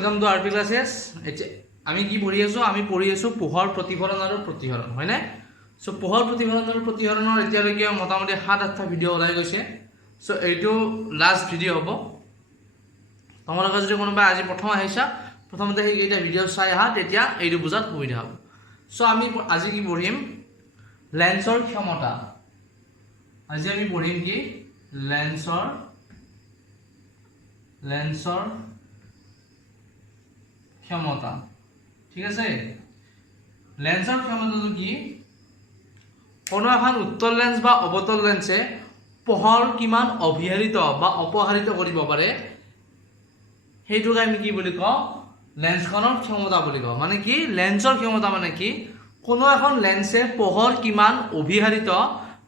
welcome to RP ক্লাसेस আমি কি পঢ়ি আছো আমি পঢ়ি আছো পোহৰ প্ৰতিফলন আৰু প্ৰতিহৰণ হয় না সো পোহৰ প্ৰতিফলন আৰু প্ৰতিহৰণৰ এতিয়ালৈকে মোটামুটি 7-8টা ভিডিও ওলাই গৈছে সো এইটো লাস্ট ভিডিও হ'ব তোমালোকে যদি কোনোবা আজি প্ৰথম আহিছা প্ৰথমতে এই কেইটা ভিডিও চাই আহা তেতিয়া এইটো বুজাত সুবিধা হ'ব সো আমি আজি কি পঢ়িম লেন্সৰ ক্ষমতা আজি আমি পঢ়িম কি লেন্সৰ ক্ষমতা ঠিক আছে লেন্সৰ ক্ষমতাটো কি কোনো এখন উত্তল লেন্স বা অবতল লেন্সে পোহৰ কিমান অভিহাৰিত বা অপহাৰিত কৰিব পাৰে হেইটোক আমি কি বুলি কওঁ লেন্সখনৰ ক্ষমতা বুলি কওঁ মানে কি লেন্সৰ ক্ষমতা মানে কি কোনো এখন লেন্সে পোহৰ কিমান অভিহাৰিত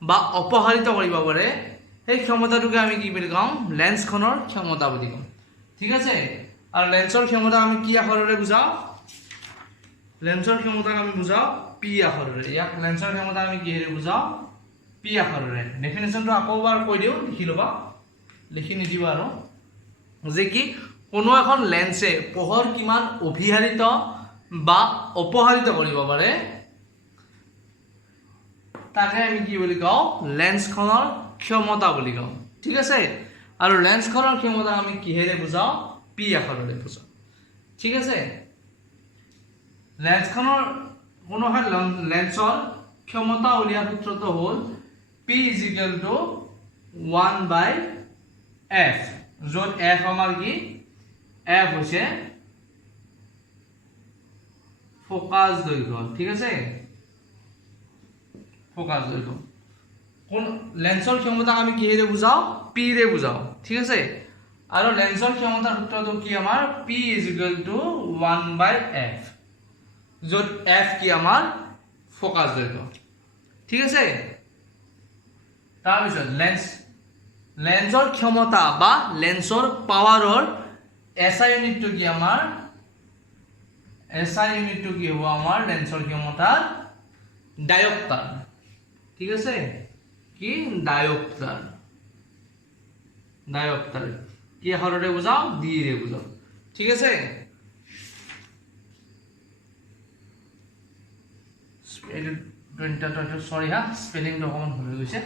বা অপহাৰিত কৰিব পাৰে এই ক্ষমতাটোকে আমি কি বুলি কওঁ লেন্সখনৰ ক্ষমতা বুলি কওঁ ঠিক আছে আৰ লেন্সৰ ক্ষমতা আমি কি আখৰেৰে বুজাও লেন্সৰ ক্ষমতা আমি বুজাও পি আখৰেৰে ইয়াক লেন্সৰ ক্ষমতা আমি কিহেৰে বুজাও পি আখৰেৰে ডেফিনেশনটো আকৌবাৰ কৈ দিও লিখি লবা লিখি নিদিবা আৰু যে কি কোনো এখন লেন্সে পোহৰ কিমান অভিহাৰিত বা অপহাৰিত কৰিব পাৰে তাকে আমি কি বুলি কওঁ লেন্সখনৰ ক্ষমতা বুলি কওঁ ঠিক আছে আৰু লেন্সখনৰ ক্ষমতা আমি কিহেৰে বুজাও পি আখৰেৰে বুজাও ঠিক আছে লেন্সখনৰ কোনো এখন লেন্সৰ ক্ষমতা উলিওৱা সূত্ৰটো হ'ল p = 1/f য'ত f আমাৰ কি f হৈছে ফোকাস দৈৰ্ঘ্য ঠিক আছে ফোকাস দৈৰ্ঘ্য কোন লেন্সৰ ক্ষমতা আমি কিহেৰে বুজাও p ৰে বুজাও ঠিক আছে আৰু লেন্সৰ ক্ষমতাৰ সূত্ৰটো কি আমাৰ p = 1/f য'ত f কি আমাৰ ফোকাস দৈৰ্ঘ্য ঠিক আছে তাৰ পিছত লেন্সৰ ক্ষমতা বা লেন্সৰ পাৱাৰৰ SI ইউনিটটো কি আমাৰ SI ইউনিটটো কি হ'ব আমাৰ লেন্সৰ ক্ষমতাৰ ডায়োপ্টাৰ ঠিক আছে কি ডায়োপ্টাৰ কি আখৰেৰে বুজাও ডি ৰে বুজাও ঠিক আছে সৰি হা স্পেলিংটো অকমান ভুল হৈ গৈছে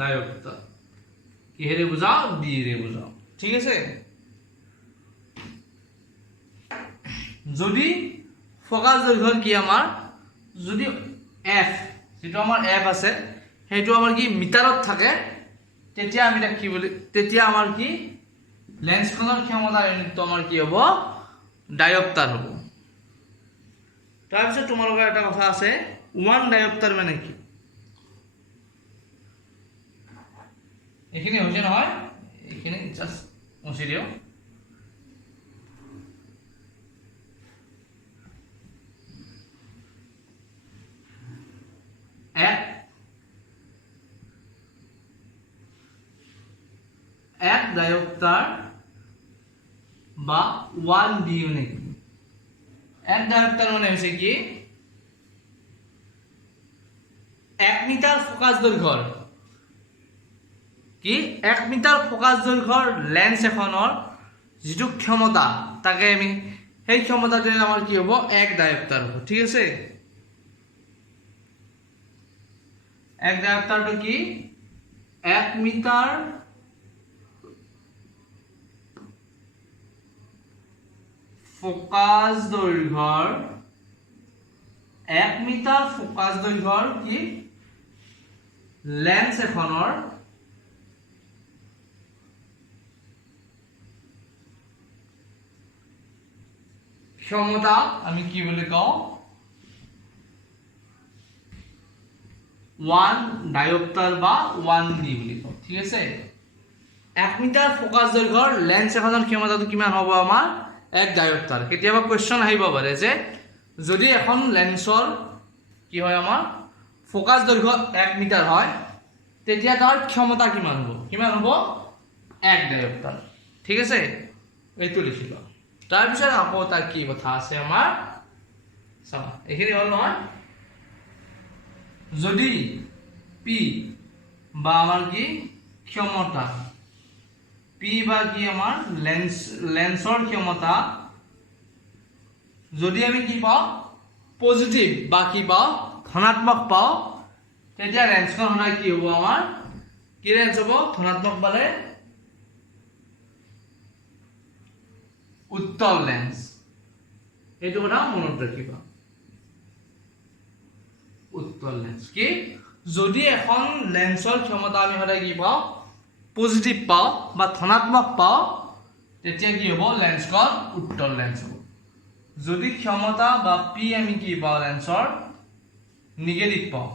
ডায়োপ্টাৰ কিহেৰে বুজাও ডি ৰে বুজাও ঠিক আছে যদি ফোকাস দৈৰ্ঘ্য কি আমাৰ যদি f যেটো আমাৰ f আছে হেইটো আমাৰ কি মিটাৰত থাকে তেতিয়া আমি কি বলি তেতিয়া আমাৰ কি লেন্সখনৰ ক্ষমতা ইউনিটটো আমাৰ কি হ'ব ডায়োপ্টাৰ হ'ব তাৰপিছত তোমালোকৰ এটা কথা আছে 1 ডায়োপ্টাৰ মানে কি এখিনি হৈছে নহয় এখিনি জাস্ট মুছি দিও এক ডায়োপ্টার বা 1 ডি ইউনিট এক ডায়োপ্টার মানে হচ্ছে কি 1 মিটার ফোকাস দৈৰ্ঘ্যৰ কি 1 মিটাৰ ফোকাস দৈৰ্ঘ্যৰ লেন্স এখনৰ যেটো ক্ষমতা তাকে আমি সেই ক্ষমতাতে আমাৰ কি হ'ব এক ডায়োপ্টাৰ হ'ব ঠিক আছে এক ডায়োপ্টাৰটো কি 1 মিটাৰ ফোকাস দৈৰ্ঘ্যৰ 1 মিটাৰ ফোকাস দৈৰ্ঘ্যৰ কি লেন্স এখনৰ ক্ষমতা আমি কি বুলি কওঁ 1 ডায়োপ্টাৰ বা 1 ডি বুলি কওঁ ঠিক আছে 1 মিটাৰ ফোকাস দৈৰ্ঘ্যৰ লেন্স এখনৰ ক্ষমতাটো কিমান হ'ব আমাৰ এক ডায়োপ্টাৰ কেতিয়াবা কোৱেশ্চন আহিব পাৰে যে যদি এখন লেন্সৰ কি হয় আমাৰ ফোকাস দৈৰ্ঘ্য 1 মিটাৰ হয় তেতিয়া তাৰ ক্ষমতা কিমান হ'ব 1 ডায়োপ্টাৰ ঠিক আছে এইটো লিখিলো তাৰ পিছত আকৌ তাৰ কি কথা আছে আমাৰ চাও এখিনি হল নহয় যদি p বা আমাৰ কি ক্ষমতা পি বা কি আমাৰ লেন্সৰ ক্ষমতা যদি আমি কি পাওঁ পজিটিভ বা কি পাওঁ ধনাত্মক পাওঁ তেতিয়া লেন্সখন সদায় কি হ'ব আমাৰ কি লেন্স হ'ব ধনাত্মক পালে উত্তল লেন্স এইটো কথা মনত ৰাখিবা উত্তল লেন্স কি যদি এখন লেন্সৰ ক্ষমতা আমি সদায় কি পাওঁ পজিটিভ পাওঁ বা ধনাত্মক পাওঁ তেতিয়া কি হ'ব লেন্সখন উত্তল লেন্স হ'ব যদি ক্ষমতা বা পি আমি কি পাওঁ লেন্সৰ নিগেটিভ পাওঁ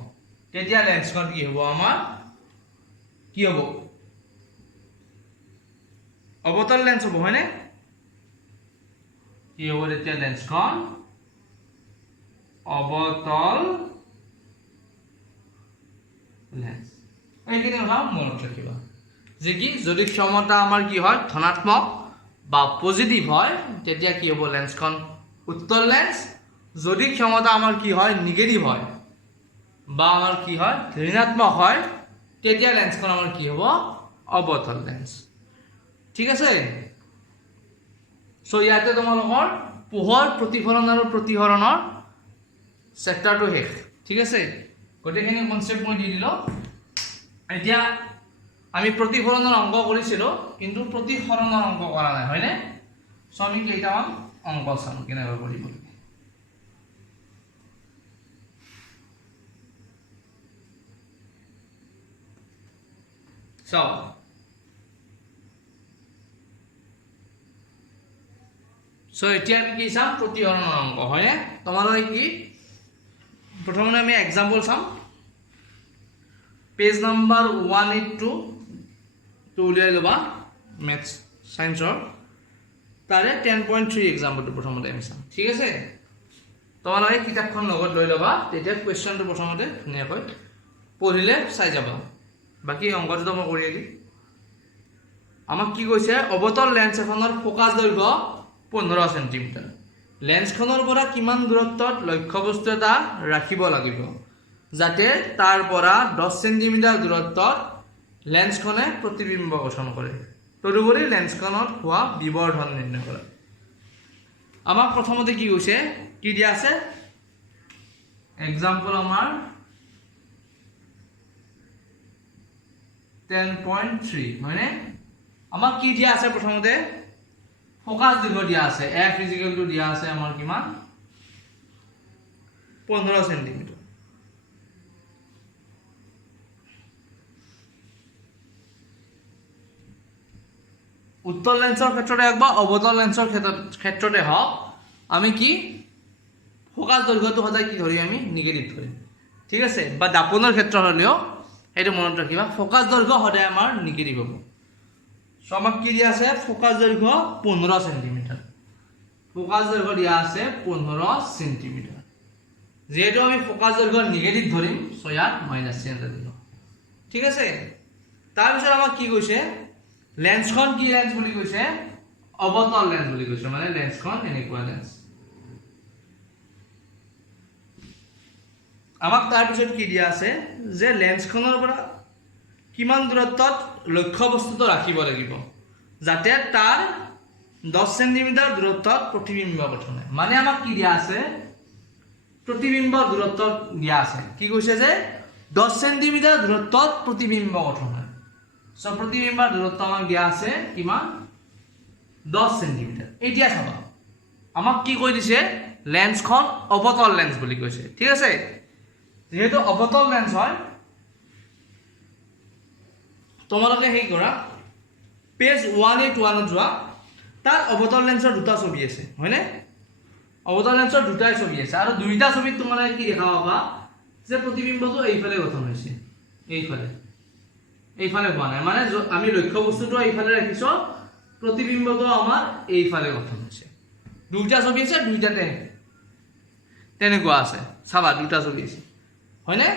তেতিয়া লেন্সখন কি হ'ব আমাৰ কি হ'ব অবতল লেন্স হ'ব হয়নে কি হ'ব তেতিয়া লেন্সখন অবতল লেন্স এইখিনি কথা মনত ৰাখিবা যে কি যদি ক্ষমতা আমাৰ কি হয় ধনাত্মক বা পজিটিভ হয় তেতিয়া কি হ'ব লেন্সখন উত্তল লেন্স যদি ক্ষমতা আমাৰ কি হয় নিগেটিভ হয় বা আমাৰ কি হয় ঋণাত্মক হয় তেতিয়া লেন্সখন আমাৰ কি হ'ব অবতল লেন্স ঠিক আছে সো ইয়াতে তোমালোকৰ পোহৰ প্ৰতিফলন আৰু প্ৰতিহৰণৰ চেপ্টাৰটো শেষ ঠিক আছে গোটেইখিনি কনসেপ্ট মই দি দিলো এতিয়া আমি প্ৰতিফলনৰ অংক কৰিছিলো কিন্তু প্ৰতিহৰণৰ অংক কৰা নাই হয়নে সো আমি কেইটামান অংক চাম কেনেকৈ কৰিব লাগে চাও সো এতিয়া আমি কি চাম প্ৰতিহৰণৰ অংক হয়নে তোমালোকে কি প্ৰথমে আমি এক্সাম্পল চাম পেজ নাম্বাৰ 182 তো উলিয়াই লবা ম্যাথছ সায়েন্সৰ তাৰে 10.3 এক্সাম্পলটো প্ৰথমতে আমি চাম ঠিক আছে তোমালোকে কিতাপখন লগত লৈ লবা তেতিয়া কোৱেশ্চনটো প্ৰথমতে ধুনীয়াকৈ পঢ়িলে চাই যাবা বাকি অংকটো মই কৰি দিম আমাক কি কৈছে অবতল লেন্স এখনৰ ফোকাস দৈৰ্ঘ্য 15 সেন্টিমিটাৰ লেন্সখনৰ পৰা কিমান দূৰত্বত লক্ষ্য বস্তু এটা ৰাখিব লাগিব যাতে তাৰ পৰা 10 সেন্টিমিটাৰ দূৰত্বত লেন্সখনে প্ৰতিবিম্ব গঠন কৰে তদুপৰি লেন্সখনত হোৱা বিবৰ্ধন নিৰ্ণয় কৰা আমাক প্ৰথমতে কি কৈছে কি দিয়া আছে এক্সাম্পল আমাৰ 10.3 মানে আমাক কি দিয়া আছে প্ৰথমতে ফোকাস দৈৰ্ঘ্য দিয়া আছে f = দিয়া আছে আমাৰ কিমান 15 সেন্টিমিটাৰ উত্তল লেন্সৰ ক্ষেত্ৰতে হওক বা অবতল লেন্সৰ ক্ষেত্ৰতে হওক আমি কি ফোকাস দৈৰ্ঘ্যটো সদায় কি ধৰি আমি নিগেটিভ ধৰিম ঠিক আছে বা দাপনৰ ক্ষেত্ৰত হলেও এইটো মনত ৰাখিবা ফোকাস দৈৰ্ঘ্য সদায় আমাৰ নিগেটিভ হ'ব সো আমাক কি দিয়া আছে ফোকাস দৈৰ্ঘ্য 15 সেন্টিমিটাৰ ফোকাস দৈৰ্ঘ্য দিয়া আছে 15 সেন্টিমিটাৰ যেহেতু আমি ফোকাস দৈৰ্ঘ্য নিগেটিভ ধৰিম সো ইয়াত মাইনাস চিহ্ন দিম ঠিক আছে তাৰ পিছত আমাক কি কৈছে লেন্সখন কি লেন্স বুলি কৈছে অবতল লেন্স বুলি কৈছে মানে লেন্সখন এনেকুৱা লেন্স আমাক তাৰ পিছত কি দিয়া আছে যে লেন্সখনৰ পৰা কিমান দূৰত্বত লক্ষ্য বস্তুটো ৰাখিব লাগিব যাতে তাৰ 10 সেন্টিমিটাৰ দূৰত্বত প্ৰতিবিম্ব গঠন হয় মানে আমাক কি দিয়া আছে প্ৰতিবিম্বৰ দূৰত্ব দিয়া আছে কি কৈছে যে 10 সেন্টিমিটাৰ দূৰত্বত প্ৰতিবিম্ব গঠন হয় সো প্ৰতিবিম্বৰ দূৰত্ব আমাক দিয়া আছে কিমান 10 সেন্টিমিটাৰ এতিয়া চাবা আমাক কি কৈ দিছে লেন্সখন অবতল লেন্স বুলি কৈছে ঠিক আছে যেহেতু অবতল লেন্স হয় তোমালোকে হেই কৰা পেজ 181 যোৱা তাত অবতল লেন্সৰ দুটা ছবি আছে হয়নে অবতল লেন্সৰ দুটাই ছবি আছে আৰু দুইটা ছবিত তোমালোকে কি দেখা পাবা যে প্ৰতিবিম্বটো এইফালে গঠন হৈছে এইফালে হোৱা নাই মানে আমি লক্ষ্য বস্তুটো এইফালে ৰাখিছো প্ৰতিবিম্বটো আমাৰ এইফালে গঠন হৈছে দুইটা ছবি আছে দুইটাতে তেনেকুৱা আছে চাবা দুটা ছবি আছে হয়নে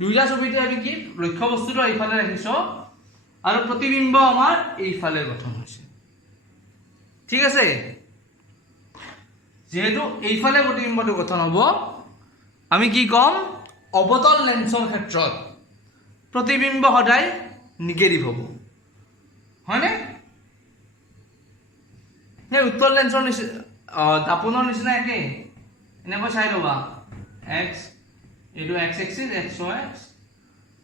দুইটা ছবিতে আমি কি লক্ষ্য বস্তুটো এইফালে ৰাখিছো আৰু প্ৰতিবিম্ব আমাৰ এইফালে গঠন হৈছে ঠিক আছে যেহেতু এইফালে প্ৰতিবিম্বটো গঠন হ'ব আমি কি কম অবতল লেন্সৰ ক্ষেত্ৰত প্ৰতিবিম্ব সদায় নিগেটিভ হ'ব হয়নে সেই উত্তল লেন্সৰ দাপোনৰ নিচিনা একে এনেকৈ চাই ল'বা এক্স এইটো এক্স এক্সিছ এক্স অ' এক্স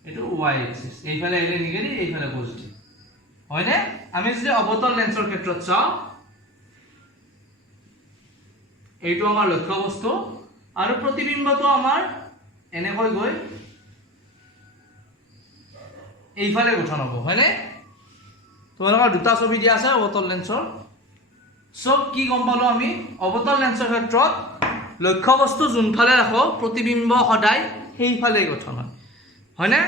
এইটো ৱাই এক্সিছ এইফালে আহিলে নিগেটিভ এইফালে পজিটিভ হয়নে আমি যদি অৱতল লেন্সৰ ক্ষেত্ৰত চাওঁ এইটো আমাৰ লক্ষ্য বস্তু আৰু প্ৰতিবিম্বটো আমাৰ এনেকৈ গৈ এইফালে গঠন হ'ব হয়নে তোমালোকৰ দুটা ছবি দিয়া আছে অৱতল লেন্সৰ সব কি গম পালো আমি অৱতল লেন্সৰ ক্ষেত্ৰত লক্ষ্য বস্তু যোনফালে ৰাখো প্ৰতিবিম্ব সদায় সেইফালে গঠন হয় হয়নে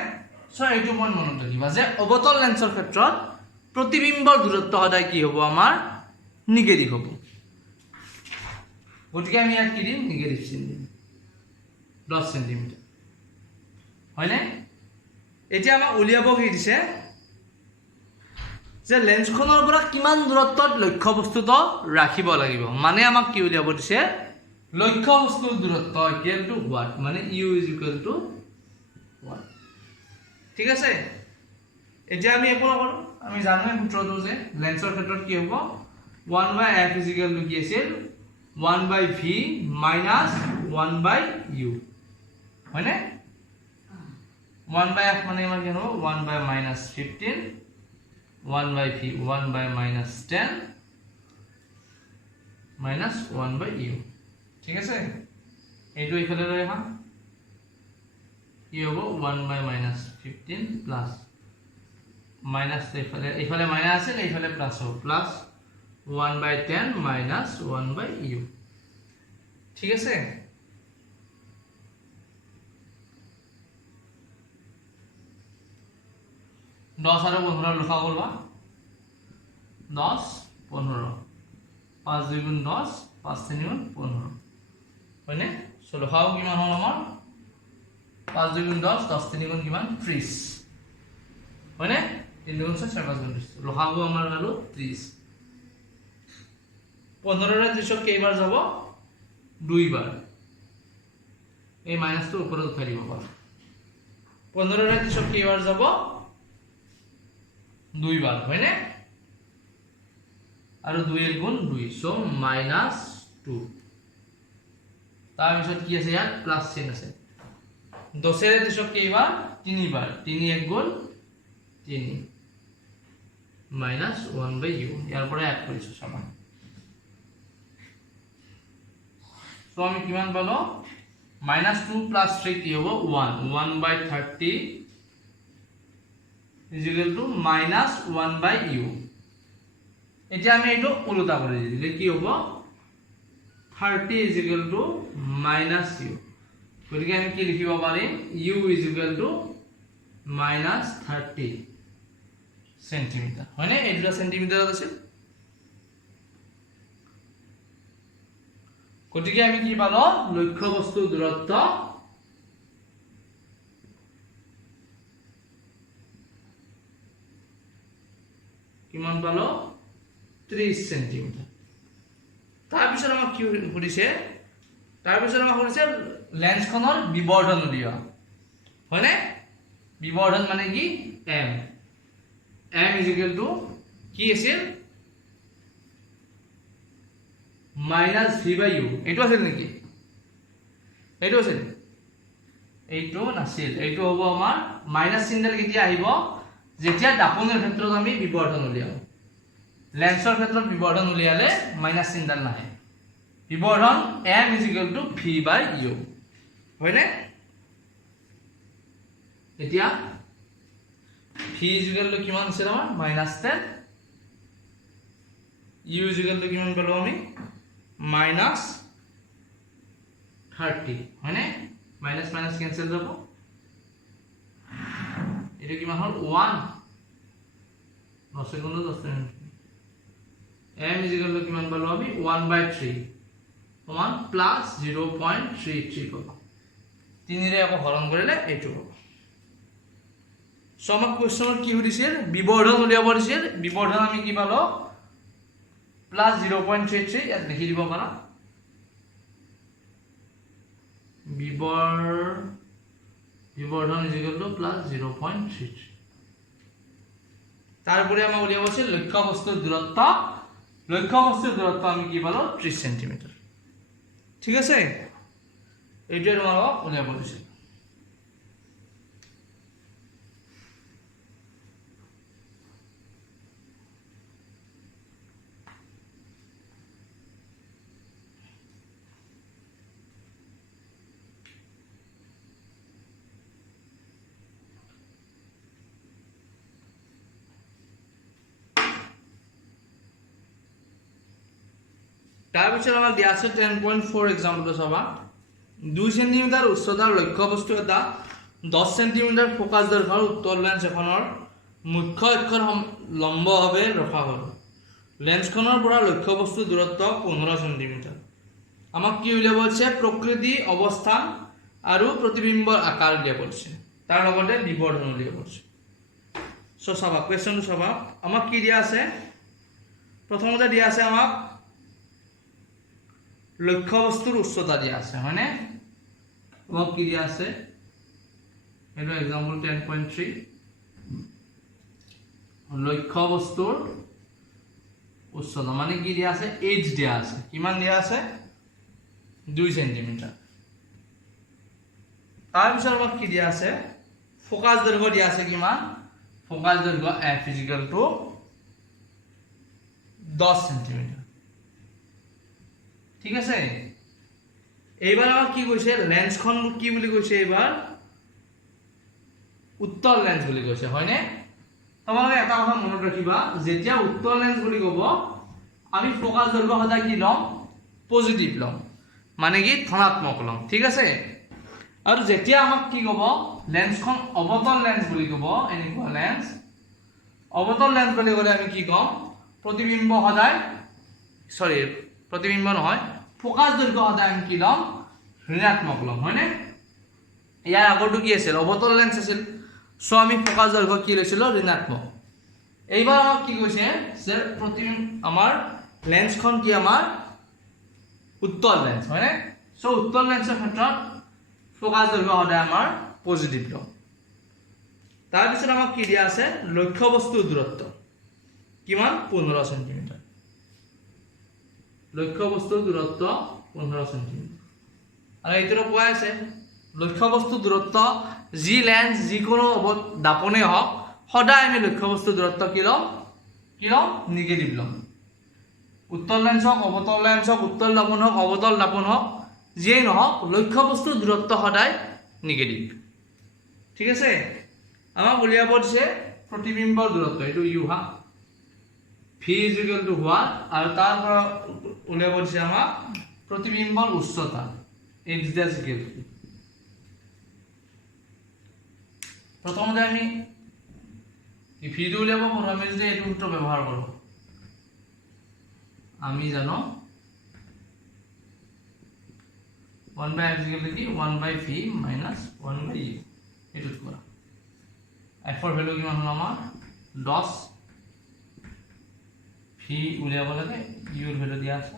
সো এইটো পইণ্ট মনত ৰাখিবা যে অৱতল লেন্সৰ ক্ষেত্ৰত প্ৰতিবিম্বৰ দূৰত্ব সদায় কি হ'ব আমাৰ নিগেটিভ হ'ব গতিকে আমি ইয়াত কি দিম নিগেটিভ চিন দিম 10 সেন্টিমিটাৰ হয়নে এতিয়া আমাক উলিয়াব কি দিছে যে লেন্সখনৰ পৰা কিমান দূৰত্বত লক্ষ্য বস্তুটো ৰাখিব লাগিব মানে আমাক কি উলিয়াব দিছে লক্ষ্য বস্তুৰ দূৰত্ব ইকুৱেল টু হোৱাট মানে u is equal to what ঠিক আছে এতিয়া আমি একো নকৰো আমি জানোৱে সূত্ৰটো যে লেন্সৰ ক্ষেত্ৰত কি হ'ব 1/f ইজ ইকুৱেল টু কি আছিল 1/v minus 1/u হয়নে 1/f মানে আমাৰ কি হ'ব 1/-15 1/v 1/-10 minus 1/u ঠিক আছে এইটো ইফালে লৈ আহা কি হ'ব 1/-15 প্লাস মাইনাস ইফালে মাইনাস আছে ইফালে প্লাস হ'ব প্লাস 1/10 minus 1/u ঠিক আছে দশ আৰু 15 লিখা কৰবা 10 15 5 2 গুণ 10 5 3 গুণ 15 হয়নে সো লিখাও কিমান হ'ল আমাৰ 5 2 গুণ 10 10 3 গুণ কিমান 30 হয়নে 3 গুণ 6 5 গুণ 30 লিখাও আমাৰ হলো 30 15 ৰে 30 কেইবাৰ যাব দুইবাৰ এই মাইনাসটো ওপৰত উঠাই দিব পাৰো 15 ৰে 30 কেইবাৰ যাব দুইবাৰ হয়নে আৰু 2 গুণ 2 সো -2 তাৰ পিছত কি আছে ইয়াত প্লাস চিন আছে 10 ৰে 30 কেইবাৰ তিনিবাৰ 3 1 গুণ 3 -1/u ইয়াৰ পৰা এড কৰিছো সমান সো আমি কিমান পালো -2 + 3 কি হ'ব 1 1/30 is equal to -1/u এতিয়া আমি এটো উল্টা কৰি দিলে কি হ'ব 30 is equal to -u গতিকে আমি কি লিখিব পাৰিম u is equal to -30 centimetre হয়নে এটা সেন্টিমিটাৰত আছে গতিকে আমি কি পালো লক্ষ্য বস্তুৰ দূৰত্ব কিমান পালো 30 সেন্টিমিটাৰ তাৰ পিছত আমাক কি কৰিছে লেন্সখনৰ বিবৰ্ধন উলিওৱা হয়নে বিবৰ্ধন মানে কি m is equal to কি আছিল -v/u এইটো আছিল নেকি এইটো আছিল এইটো নাছিল এইটো হ'ব আমাৰ মাইনাস চিনডাল কেতিয়া আহিব যেতিয়া দাপনৰ ক্ষেত্ৰত আমি বিবৰ্ধন উলিয়াও লেন্সৰ ক্ষেত্ৰত বিবৰ্ধন উলিয়ালে মাইনাস চিনডাল নাহে বিবৰ্ধন m is equal to v/u হয়নে এতিয়া v is equal to কিমান আছে আমাৰ -10 u is equal to কিমান পালো আমি -30 হয়নে মাইনাস মাইনাস ক্যান্সেল যাব এটা কিমান হল 1 10 second 10 second m is equal to কিমান পালো আমি 1/3 সমান +0.33 পাবো 3 ৰে আকৌ হৰণ কৰিলে এইটো হ'ব সমাক কোৱেশ্চনত কি সুধিছিল বিবৰ্ধন উলিয়াব দিছিল বিবৰ্ধন আমি কি পালো +0.33 ইয়াত লিখি দিব পাৰা বিবৰ্ধন is equal to +0.33 তাৰপৰে আমৰা উলিয়াব আছে লক্ষ্য বস্তুৰ দূৰত্ব লক্ষ্যবস্তুৰ দূৰত্ব আমি কি পালো 30 সেন্টিমিটাৰ ঠিক আছে এইটোৱে তোমালোকক উলিয়াব দিছিল তাৰপিছত আমাক দিয়া আছে 10.4 এক্সাম্পলটো চাবা 2 সেন্টিমিটাৰ উচ্চতাৰ লক্ষ্যবস্তু এটা 10 সেন্টিমিটাৰ ফোকাস দৈৰ্ঘ্যৰ উত্তল লেন্স এখনৰ মুখ্য অক্ষৰ লম্বভাৱে ৰখা হ'ল লেন্সখনৰ পৰা লক্ষ্যবস্তুৰ দূৰত্ব 15 সেন্টিমিটাৰ আমাক কি উলিয়াব আছে প্ৰকৃতি অৱস্থান আৰু প্ৰতিবিম্বৰ আকাৰ দিয়া পৰিছে তাৰ লগতে বিবৰ্ধন উলিয়াব আছে সো চাবা কোৱেশ্চনটো চাবা আমাক কি দিয়া আছে প্ৰথমতে দিয়া আছে আমাক লক্ষ্যবস্তুৰ উচ্চতা দিয়া আছে হয়নে আমাক কি দিয়া আছে এটো एग्जांपल 10.3 লক্ষ্যবস্তুৰ উচ্চতা মানে কি দিয়া আছে h দিয়া আছে কিমান দিয়া আছে 2 সেন্টিমিটাৰ তাৰ পিছত আমাক কি দিয়া আছে ফোকাস দৈৰ্ঘ্য দিয়া আছে কিমান ফোকাস দৈৰ্ঘ্য f = 10 সেন্টিমিটাৰ ঠিক আছে এইবাৰ আমাক কি কৈছে লেন্সখন কি বুলি কৈছে এইবাৰ উত্তল লেন্স বুলি কৈছে হয়নে তোমালোকে এটা কথা মনত ৰাখিবা যেতিয়া উত্তল লেন্স বুলি ক'ব আমি ফোকাস দৈৰ্ঘ্য সদায় কি লম পজিটিভ লম মানে কি ধনাত্মক লম ঠিক আছে আৰু যেতিয়া আমাক কি ক'ব লেন্সখন অবতল লেন্স বুলি ক'ব এনেকুৱা লেন্স অবতল লেন্স বুলি ক'লে আমি কি ক'ম প্ৰতিবিম্ব সদায় সৰি প্ৰতিবিম্ব নহয় ফোকাস দৈৰ্ঘ্য সদায় আমি কি লম ঋণাত্মক লম হয়নে ইয়াৰ আগৰটো কি আছিল অবতল লেন্স আছিল সো আমি ফোকাস দৈৰ্ঘ্য কি লৈছিল ঋণাত্মক এইবাৰ আমাক কি কৈছে যে আমাৰ লেন্সখন কি আমাৰ উত্তল লেন্স হয়নে সো উত্তল লেন্সৰ ক্ষেত্ৰত ফোকাস দৈৰ্ঘ্য সদায় আমাৰ পজিটিভ লম তাৰ পিছত আমাক কি দিয়া আছে লক্ষ্যবস্তুৰ দূৰত্ব কিমান 15 সেন্টিমিটাৰ লক্ষ্যবস্তুৰ দূৰত্ব 15 সেন্টিমিটাৰ আৰু এইটো কোৱা আছে লক্ষ্যবস্তুৰ দূৰত্ব যি লেন্স যিকোনো দাপনে হওক সদায় আমি লক্ষ্যবস্তুৰ দূৰত্ব কি লম নিগেটিভ লম উত্তল লেন্স হওক অবতল লেন্স হওক উত্তল দাপন হওক অবতল দাপন হওক যিয়ে নহওক লক্ষ্যবস্তুৰ দূৰত্ব সদায় নিগেটিভ ঠিক আছে আমাক উলিয়াব দিছে প্ৰতিবিম্বৰ দূৰত্ব এইটো u হা v = হোৱা আৰু তাৰ পৰা উলিয়াব দিছে আমাক প্ৰতিবিম্বৰ উচ্চতা h দিয়া স্কেল প্ৰথমতে আমি v টো উলিয়াব পাৰো আমি যদি এইটো সূত্ৰ ব্যৱহাৰ কৰো আমি জানো 1/f = কি 1/v - 1/u এটুত কৰা f ৰ ভ্যালু কিমান হল আমাৰ 10 v উলিয়াব লাগে u ৰ ভ্যালু দিয়া আছে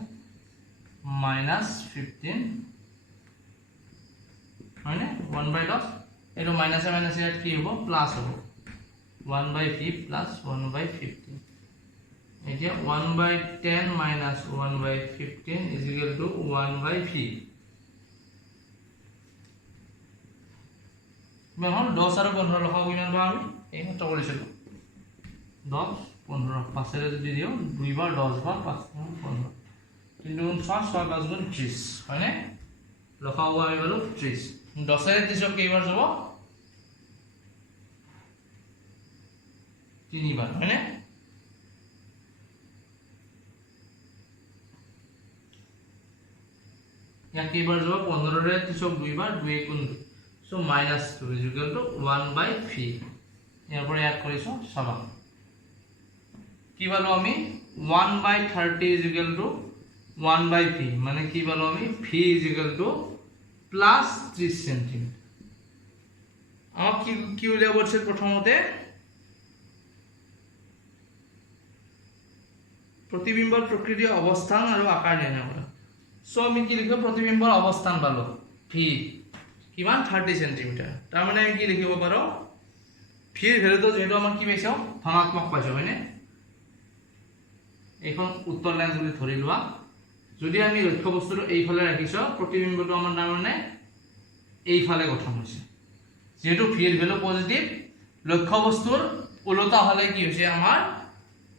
-15 হয়নে 1/10 এটো মাইনাস ইয়াত কি হ'ব প্লাস হ'ব 1/v + 1/15 এতিয়া 1/10 - 1/15 = 1/v কিমান 10 আৰু 15 লখাও কিমান পাম আমি এই মাত্ৰ কৰিছিলো 10 15 5 এৰে যদি দিও 2 বাৰ 10 বাৰ 5 15 কিন্তু 6 6 5 গুণ 30 হয়নে লখাও আমি পালো 30 10 এৰে 30 কেইবাৰ যাব 3 বাৰ হয়নে ইয়াক কেইবাৰ যাব 15 এৰে 30 2 বাৰ 2 গুণ so -2 = 1/v ইয়াৰ পৰা ইয়াত কৰিছো চাবা কি পালো আমি 1/30 = 1/v মানে কি পালো আমি v = +30 সেমি আমাক কি উলিয়াব আছে প্ৰথমতে প্ৰতিবিম্বৰ প্ৰকৃতি অৱস্থান আৰু আকাৰ নিৰ্ণয় কৰা সো আমি কি লিখিব প্ৰতিবিম্বৰ অৱস্থান পালো v কিমান 30 সেন্টিমিটাৰ তাৰ মানে আমি কি লিখিব পাৰো v ৰ ভ্যালুটো যেটো আমাৰ কি পাইছো ধনাত্মক পাইছো হয়নে এইখন উত্তল লেন্স বুলি ধৰি লোৱা যদি আমি লক্ষ্য বস্তুটো এইফালে ৰাখিছো প্ৰতিবিম্বটো আমাৰ তাৰমানে এইফালে গঠন হৈছে যেহেতু ফিৰ ভ্যালু পজিটিভ লক্ষ্য বস্তুৰ উল্টা হলে কি হৈছে আমাৰ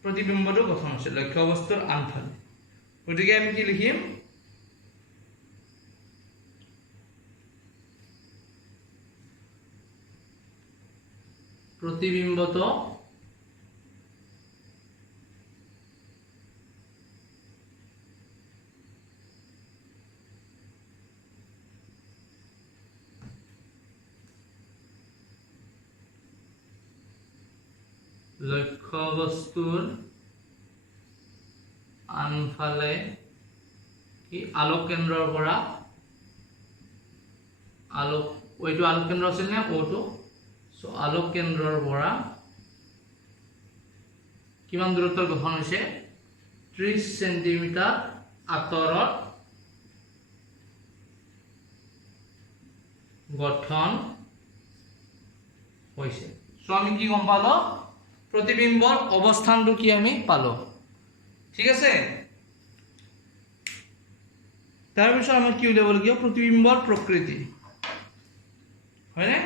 প্ৰতিবিম্বটো গঠন হৈছে লক্ষ্য বস্তুৰ আনফালে গতিকে আমি কি লিখিম प्रतिबिंबत लक्ष्य बस्तुर आनफाले कि आलोक केंद्रर পৰা आलोक ওইটো आलोक केंद्र আছিল না ওটো সো আলোক কেন্দ্ৰৰ পৰা কিমান দূৰত্বৰ গঠন হৈছে 30 সেন্টিমিটাৰ আঁতৰত গঠন হৈছে সো আমি কি গম পালো প্ৰতিবিম্বৰ অৱস্থানটো কি আমি পালো ঠিক আছে তাৰ পিছত আমি কি উলিয়াব লাগিব প্ৰতিবিম্বৰ প্ৰকৃতি হয়নে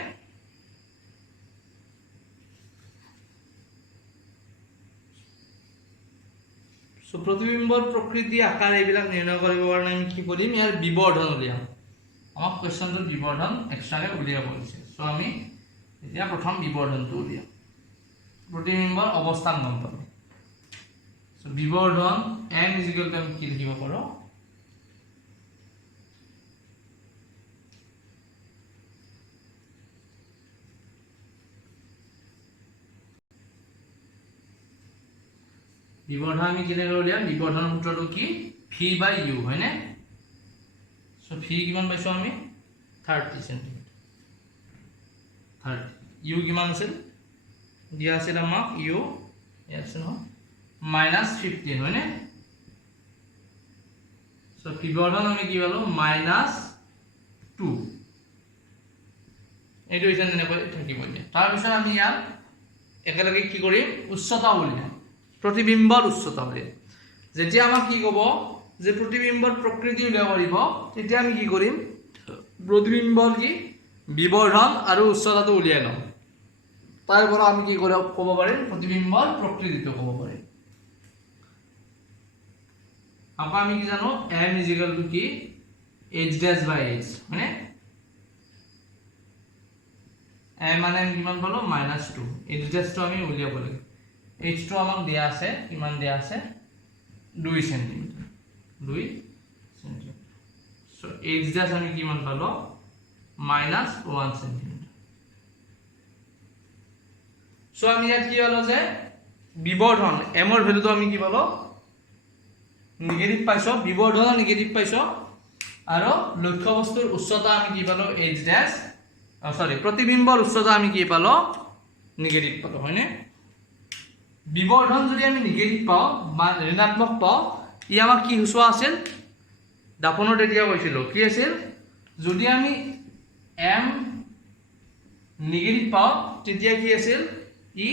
সো प्रतिबिंबर प्रकृति आकार এইবিলাক নিৰ্ণয় কৰিব কাৰণে আমি কি কৰিম ইয়াৰ বিবৰ্ধন উলিয়াম আমাক কোৱেশ্চনটোৰ বিবৰ্ধন এক্সট্ৰাকে উলিয়াব দিছে সো আমি এতিয়া প্ৰথম বিবৰ্ধনটো উলিয়াম प्रतिबिंबर অৱস্থান গম পাব সো বিবৰ্ধন m = আমি কি লিখিব পাৰো বিবৰ্ধন আমি কিনে উলিয়াম বিবৰ্ধন সূত্ৰটো কি v/u হয়নে সো v কিমান পাইছো আমি 30 সেন্টিমিটাৰ 30 u কিমান আছিল দিয়া আছিল আমাক u আছে ন -15 হয়নে সো বিবর্ধন আমি কি পালো -2 এইটো ইমান এনেকৈ থাকিব দিয়া তাৰ পিছত আমি ইয়াত একেলগে কি কৰিম উচ্চতা উলিয়াম प्रतिबिंबर उच्चता उलियाम যেতিয়া আমাক কি কব যে प्रतिबिंबर प्रकृति উলিয়াব পাৰিব তেতিয়া আমি কি কৰিম प्रतिबिंबर কি বিবৰ্ধন আৰু উচ্চতাটো উলিয়াই লম তাৰ পৰা আমি কি ক'ব পাৰিম प्रतिबिंबर प्रकृतिটো ক'ব পাৰিম আপা আমি কি জানো m = কি h'/h মানে m মানে কিমান পালো -2 h' টো আমি উলিয়াব লাগিব h টো আমাক দিয়া আছে কিমান দিয়া আছে 2 সেন্টিমিটার 2 সেন্টিমিটার সো h' আমি কিমান পালো -1 সেন্টিমিটার সো আমি ইয়াত কি হলো যে বিবৰ্ধন m ৰ ভ্যালুটো আমি কি পালো নিগেটিভ পাইছো বিবৰ্ধন নিগেটিভ পাইছো আৰু লক্ষ্য বস্তুৰ উচ্চতা আমি কি পালো h' प्रतिबिंबर उच्चता আমি কি পালো নিগেটিভ পালো হয়নে বিবৰ্ধন যদি আমি নিগেটিভ পাও বা ঋণাত্মক পাও ই আমাক কি হুসুৱা আছিল দাপনৰ তেতিয়া কৈছিল কি আছিল যদি আমি m নিগেটিভ পাও তেতিয়া কি আছিল ই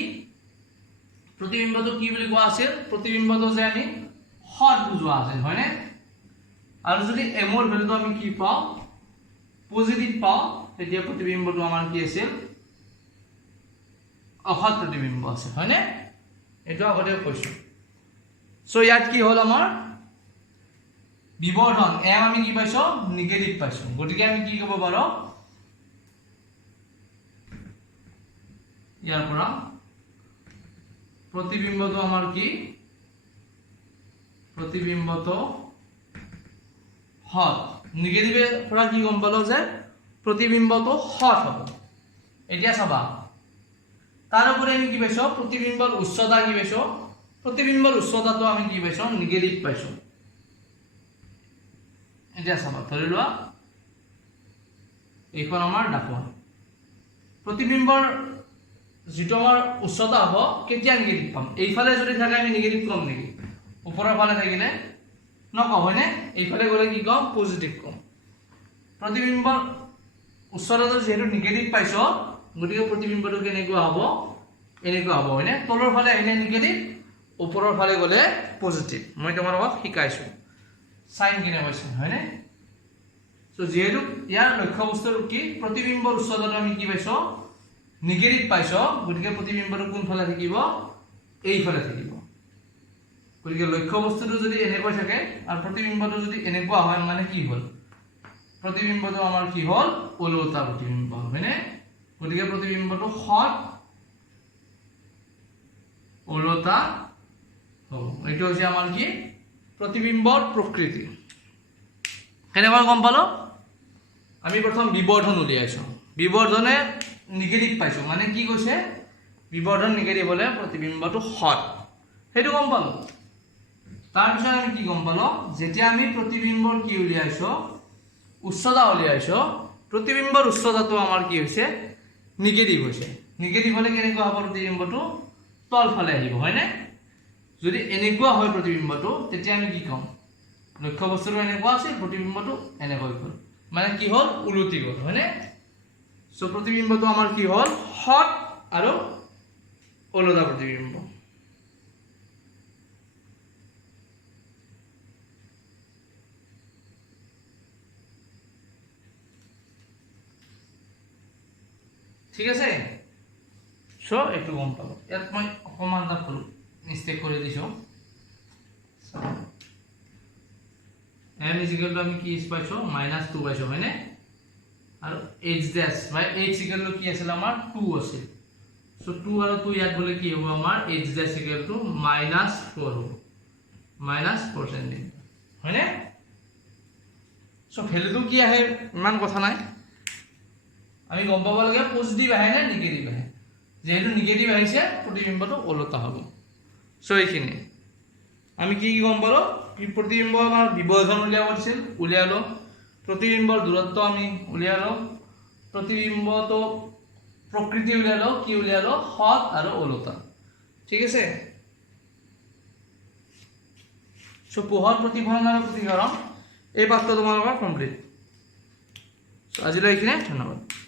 প্ৰতিবিম্বটো কি বুলি কোৱা আছিল প্ৰতিবিম্বটো যে আমি হট বুজোৱা আছিল হয়নে আৰু যদি m ৰ ভ্যালুটো আমি কি পাও পজিটিভ পাও তেতিয়া প্ৰতিবিম্বটো আমাৰ কি আছিল অহত প্ৰতিবিম্ব আছে হয়নে এটা আগতে কৈছো সো ইয়াত কি হল আমাৰ বিবৰ্ধন m আমি কি পাইছো নিগেটিভ পাইছো গতিকে আমি কি ক'ব পাৰো ইয়াৰ পৰা প্ৰতিবিম্বটো আমাৰ কি প্ৰতিবিম্বটো হট নিগেটিভৰ পৰা কি গম পালো যে प्रतिबिंबটো হট হ'ব এতিয়া চাবা তাৰ উপৰে আমি কি পাইছো प्रतिबिंबर উচ্চতা কি পাইছো प्रतिबिंबर উচ্চতাটো আমি কি পাইছো নিগেটিভ পাইছো এতিয়া চাবা ধৰি লোৱা এইখন আমাৰ দাপন प्रतिबिंबर যেটো আমাৰ উচ্চতা হ'ব কেতিয়া নিগেটিভ পাম এইফালে যদি থাকে আমি নিগেটিভ কম নেকি ওপৰৰ ফালে থাকিলে নকওঁ হয়নে এইফালে গলে কি কম পজিটিভ কম प्रतिबिंबर উচ্চতাটো যেহেতু নিগেটিভ পাইছো গতিকে প্ৰতিবিম্বটো কেনেকুৱা হ'ব এনেকুৱা হ'ব হয়নে তলৰ ফালে আহিলে নিগেটিভ ওপৰৰ ফালে গ'লে পজিটিভ মই তোমালোকক শিকাইছো সাইন কেনে কৈছে হয়নে সো যেহেতু ইয়াৰ লক্ষ্য বস্তুটো কি প্ৰতিবিম্বৰ উচ্চতাটো আমি কি পাইছো নিগেটিভ পাইছো গতিকে প্ৰতিবিম্বটো কোন ফালে থাকিব এই ফালে থাকিব গতিকে লক্ষ্য বস্তুটো যদি এনেকৈ থাকে আৰু প্ৰতিবিম্বটো যদি এনেকুৱা হয় মানে কি হ'ল প্ৰতিবিম্বটো আমাৰ কি হ'ল ওলোটা প্ৰতিবিম্ব হয়নে গতিকে প্ৰতিবিম্বটো হট ওলোটা হ'ব এইটো হৈছে আমাৰ কি প্ৰতিবিম্বৰ প্ৰকৃতি কেনেকৈ গম পালো আমি প্ৰথম বিবৰ্ধন উলিয়াইছো বিবৰ্ধনে নিগেটিভ পাইছো মানে কি কৈছে বিবৰ্ধন নিগেটিভ হলে প্ৰতিবিম্বটো হট সেইটো গম পালো তাৰ পিছত আমি কি গম পালো যেতিয়া আমি প্ৰতিবিম্বৰ কি উলিয়াইছো উচ্চতা উলিয়াইছো প্ৰতিবিম্বৰ উচ্চতাটো আমাৰ কি হৈছে নিগেটিভ হৈছে নিগেটিভ হলে কেনেকৈ হ'ব প্ৰতিবিম্বটো তল ফালে আহিব হয়নে যদি এনেকুৱা হয় প্ৰতিবিম্বটো তেতিয়া আমি কি কম লক্ষ্য বস্তুটো এনেকুৱা আছে প্ৰতিবিম্বটো এনেকৈ গ'ল মানে কি হ'ল উলটি গ'ল হয়নে সো প্ৰতিবিম্বটো আমাৰ কি হ'ল হট আৰু ওলোটা প্ৰতিবিম্ব ঠিক আছে সো একটু গম পালো ইয়াত মই অকমান এটা ভুল মিস্টেক কৰি দিছো m is equal to আমি কি পাইছো -2 পাইছো হয়নে আৰু h dash by h equal to কি আছিল আমাৰ 2 আছিল সো 2 আৰু 2 ইয়াত বলে কি হ'ব আমাৰ h dash equal to -4 হ'ব -4 cm হয়নে সো ভ্যালুটো কি আহে ইমান কথা নাই আমি গম পাব লাগে পজিটিভ আহে না নিগেটিভ আহে যেহেতু নিগেটিভ আহিছে প্ৰতিবিম্বটো ওলোটা হ'ব সো এইখিনি আমি কি গম পালো প্ৰতিবিম্ব আমাৰ বিবৰ্ধন উলিয়াব দিছিল উলিয়ালো প্ৰতিবিম্বৰ দূৰত্ব আমি উলিয়ালো প্ৰতিবিম্বটো প্ৰকৃতি উলিয়ালো কি উলিয়ালো হট আৰু ওলোটা ঠিক আছে সো পোহৰ প্ৰতিফলন আৰু প্ৰতিসৰণ এই পাঠটো তোমালোকৰ কমপ্লিট সো আজিলৈ এইখিনি ধন্যবাদ